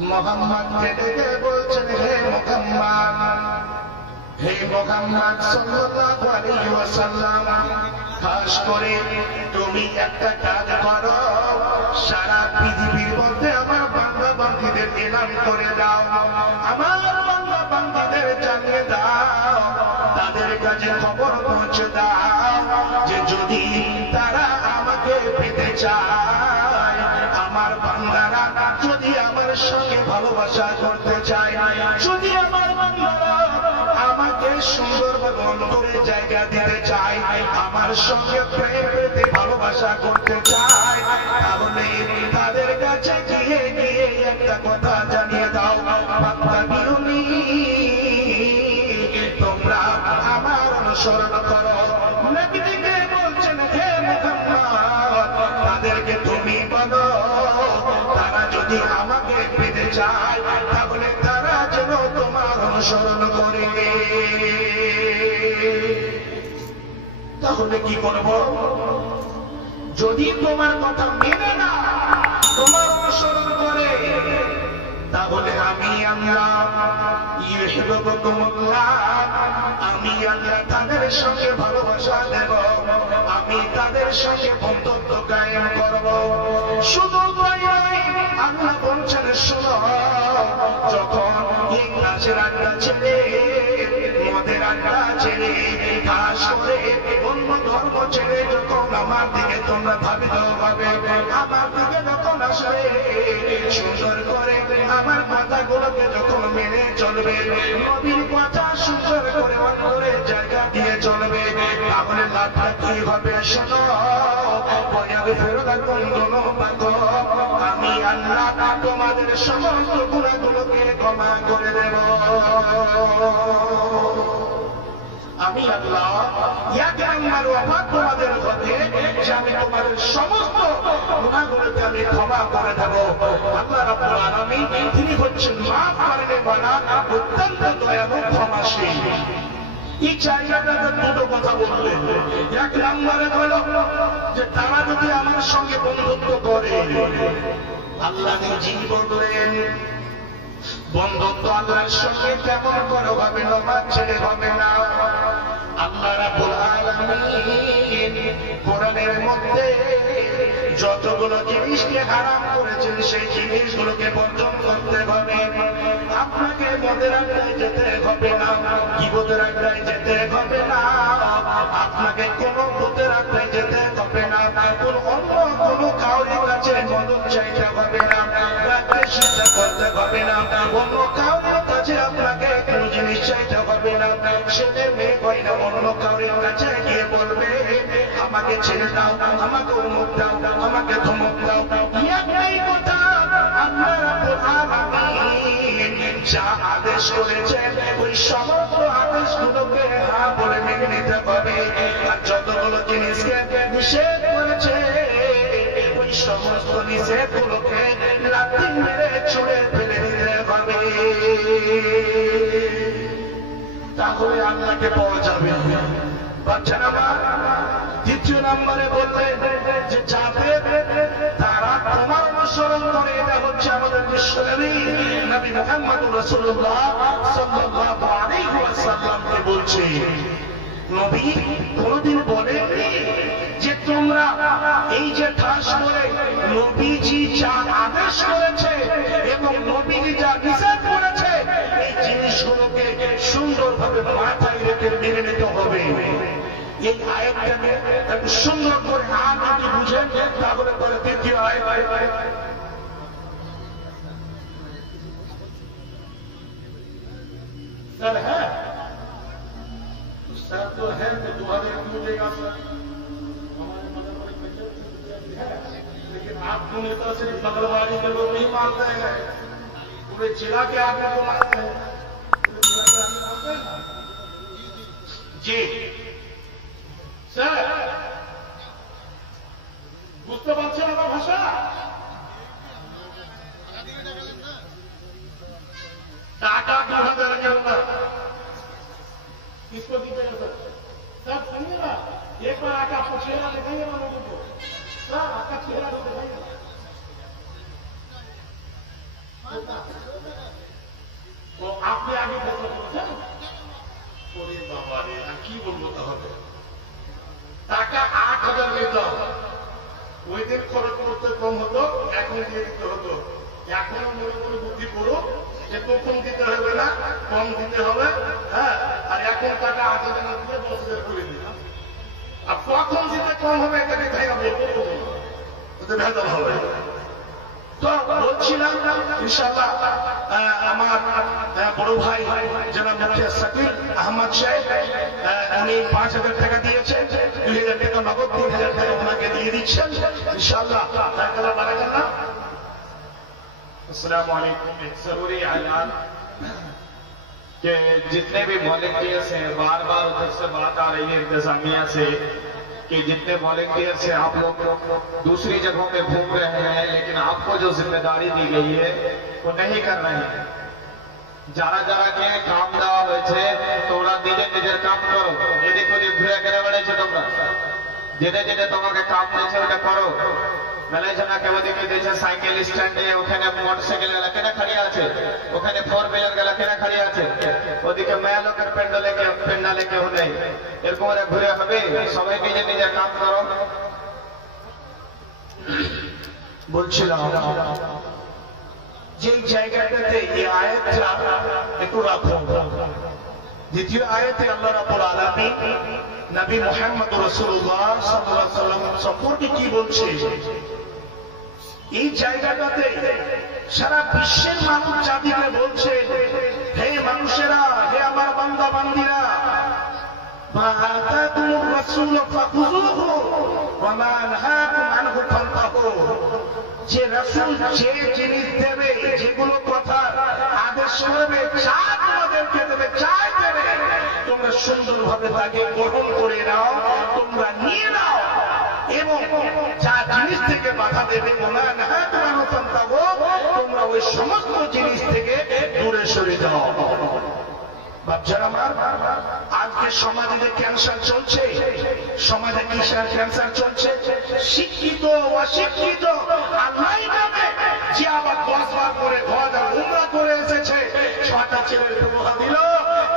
মুহাম্মদকে ডেকে বলছেন, হে মুহাম্মদ, হে মুহাম্মদ সাল্লাল্লাহু আলাইহি ওয়াসাল্লাম, খাস করে তুমি একটা কাজ করো, সারা পৃথিবীর মধ্যে আমার বান্দা বান্দীদের এলান করে দাও, আমার বান্দা বান্দীদের জানিয়ে দাও, তাদের কাছে খবর পৌঁছে দাও যে যদি তারা আমাকে পেতে চায়, আমার বান্দারা যদি আমার সঙ্গে ভালোবাসা করতে চায়, যদি আমার বান্দারা আমাকে সুন্দরভাবে অন্তরে জায়গা দিতে চায়, আমার সঙ্গে প্রেম পেতে ভালোবাসা করতে চায়, তাহলে তাদের কাছে গিয়ে গিয়ে একটা কথা জানিয়ে দাও, বান্দাগিরুনি, তোমরা আমার অনুসরণ করো। নবীকে বলছেন, হে মুহাম্মদ, তাদেরকে তুমি বলো তারা যদি আমাকে পেতে চায়, তাহলে তারা যেন তোমার অনুসরণ করে। তাহলে কি করব? যদি তোমার কথা মেনে না, তোমার অনুসরণ করে, তাহলে আমি আল্লাহ ইউহিব্বুকুমুল্লাহ, আমি আল্লাহ তাদের সঙ্গে ভালোবাসা দেব, আমি তাদের সঙ্গে বন্ধুত্ব কায়েম করব। শুধু তাই নয়, আল্লাহ বলছেন, শোনো, যখন এই নাচের আড্ডা ছেড়ে, মদের আড্ডা ছেড়ে, খাস করে অন্য ধর্ম ছেড়ে যখন আমার দিকে তোমরা ধাবিত হবে, আমার দিকে যখন আসবে, সুন্দর করে আমার কথাগুলোকে যখন মেনে চলবে, নবীর কথা সুন্দর করে অন্তরে জায়গা দিয়ে চলবে, তাহলে লাভটা কি হবে? শোনো, বয়াবে ফেরত কোন পাগল, আমি আল্লাহ তোমাদের সমস্ত গুণাগুলোকে ক্ষমা করে দেব। আমি আল্লাহ এক নাম্বার ওয়াদা তোমাদের সাথে যে আমি তোমাদের সমস্ত গুনাহগুলোকে আমি ক্ষমা করে দেব। আল্লাহ রাব্বুল আলামিন তিনি হচ্ছেন মাফ করতে পারা, অত্যন্ত দয়ালু, ক্ষমাশীল। এই জায়গাটাতে দুটো কথা বললেন। এক নম্বরে হলো যে তারা যদি আমার সঙ্গে বন্ধুত্ব করে, আল্লাহ নিজেই বললেন বন্ধুত্ব আল্লাহর সঙ্গে কেমন করে হবে? নামাজ ছেড়ে হবে না। আল্লাহ রাব্বুল আলামিন কোরআনের মধ্যে যতগুলো জিনিসকে হারাম করেছেন, সেই জিনিসগুলোকে বর্জন করতে হবে। আপনাকে মদের আড্ডায় যেতে হবে না, গীবতের আড্ডায় যেতে হবে না, আপনাকে কোনো ভূতের আড্ডায় যেতে হবে না, কোন অন্য কোনো কাউরির কাছে মদত চাইতে হবে না, চিন্তা করতে হবে না, অন্য কাউরির কাছে আপনাকে কোন জিনিস চাইতে হবে না। ছেলে মেয়ে হয় না, অন্য কাউরির কাছে গিয়ে বলবে আমাকে ছেড়ে দাও, আমাকে অমুক দাও, আমাকে ধমক দাও। একটাই কথা, আল্লাহ রাব্বুল আলামিন যা আদেশ করেছেন, ওই সমস্ত আদেশগুলোকে হ্যাঁ বলে মেনে নিতে হবে। আর যতগুলো জিনিসকে নিষেধ করেছে, ওই সমস্ত নিষেধগুলোকে লাথি মেরে ছুঁড়ে ফেলে দিতে হবে। তাহলে আল্লাহকে পাওয়া যাবে। বাচ্চা নাম্বার দ্বিতীয় নম্বরে বললেন যে যাদের তারা তোমার অনুসরণ করে, এটা হচ্ছে আমাদের বিশ্বনবী নবী মুহাম্মদুর রাসূলুল্লাহ সাল্লাল্লাহু আলাইহি ওয়াসাল্লামকে বলছে। নবী কোনদিন বলেননি যে তোমরা এই যে খাস করে নবীজি যা আদেশ করেছে এবং নবীজি যা নিষেধ করেছে, এই জিনিসগুলোকে সুন্দরভাবে মাথায় রেখে মেনে নিতে হবে। এই আয়াতটাকে একটু সুন্দর করে আর যদি বুঝেন, তাহলে পরে দ্বিতীয় আয়াত। सर है, सर तो है, तो 2000 क्यों देगा सर? हमारे बगलवाड़ी है, लेकिन आपको नेता सिर्फ बगलवाड़ी के लोग नहीं मानते हैं, पूरे जिला के आगे को मानते हैं, पूरे जिला के आगे मानते हैं ना जी। सर বুঝতে পারছেন আমার ভাষা? टाटा 2000 के अंदर किसको दीजिएगा सर? सब सुनिएगा, एक बार आका आपको चेहरा दिखाइए ना लोगों को, सर आपका चेहरा तो दिखाइए। তো আপনি আগে প্রশ্ন করেছেন বাবা রে, কি বলবো তাহলে? টাকা 8,000 দিতে হবে, ওই দিন খরচ করতে কম হতো, এখন দিয়ে দিতে হতো। এখনো মনে মনে বুদ্ধি করো যে কখন দিতে হবে না, কম দিতে হবে। হ্যাঁ, আর এখন টাকা 8,000 দিয়ে 10,000 করে দিই, আর কখন দিতে কম হবে এটাকে ভাইয়া বলবো, ওতে ভেজাল হবে। তো বলছিলাম ইনশাআল্লাহ আমার বড় ভাই জনাব মুফতি সাকিব আহমদ সাহেব উনি 5,000 টাকা দিয়েছেন, 2,000 টাকা নগদ, 3,000 টাকা ওনাকে দিয়ে দিচ্ছেন ইনশাআল্লাহ। বারাকাল্লাহ। अस्सलाम वालेकुम। एक जरूरी ऐलान कि जितने भी वॉलंटियर्स हैं, बार बार उधर से बात आ रही है इंतजामिया से कि जितने वॉलंटियर्स हैं आप लोग दूसरी जगहों में घूम रहे हैं, लेकिन आपको जो जिम्मेदारी दी गई है वो नहीं कर रहे हैं। যারা যারাকে কাম দেওয়া হয়েছে তোমরা নিজের নিজের কাম করো, এদিক ওদিক ঘুরে ঘুরে বেড়েছো তোমরা, যেটা যেটা তোমাকে কাম দিয়েছে ওটা করো। মেলাইছানাকে ওদিকে দিয়েছে সাইকেল স্ট্যান্ডে, ওখানে মোটরসাইকেল গেলা কেনা খাড়িয়ে আছে, ওখানে 4 হুইলার গেলা কেনা খাড়িয়ে আছে, ওদিকে মেয়া লোকের পেন্ডালে কেউ নেই। এরকম ঘুরে হবে, সবাই নিজের নিজের কাম করো। বলছিলাম যে জায়গাটাতে এই আয়াতটা একটু রাখুন। দ্বিতীয় আয়াতে আল্লাহ রাব্বুল আলামিন নবী মুহাম্মদ রাসূলুল্লাহ সাল্লাল্লাহু আলাইহি ওয়াসাল্লাম সম্পর্কে কি বলছে? এই জায়গাটাতে সারা বিশ্বের মানুষ জাতিকে বলছে, হে মানুষেরা, হে আমার বান্দা বান্দিরা, মা আতাকুমুর রাসূল ফাখুযুহু ওয়া মা নাহাকুম আনহু ফান্তাহু। যে রাসূল যে জিনিস দেবে, যেগুলো কথা আদেশ করবে, যা তোমাদেরকে দেবে, চাই দেবে, তোমরা সুন্দরভাবে তাকে গ্রহণ করে নাও, তোমরা নিয়ে নাও, এবং যা জিনিস থেকে বাধা দেবে তোমরা ওই সমস্ত জিনিস থেকে দূরে সরে যাও। বাচ্চারা আমার, আজকে সমাজে যে ক্যান্সার চলছে, সমাজে কিসের ক্যান্সার চলছে? শিক্ষিত অশিক্ষিত আল্লাহ জানে, যে আবার 10 বার করে 1000 উমরা করে এসেছে, 6টা ছেলের বিবাহ দিল,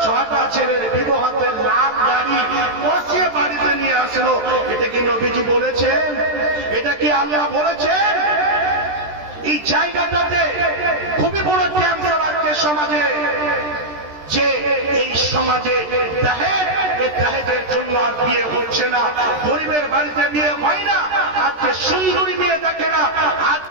6টা ছেলের বিবাহতে লাখ গাড়ি বসিয়ে বাড়িতে নিয়ে আসলো। এটা কি নবীজি বলেছেন? এটা কি আল্লাহ বলেছেন? এই জায়গাটাতে খুবই বড় ক্যান্সার আজকে সমাজে, যে এই সমাজে দাহেজের জন্য আর বিয়ে হচ্ছে না, গরিবের বাড়িতে বিয়ে হয় না, আজকে সুন্দরী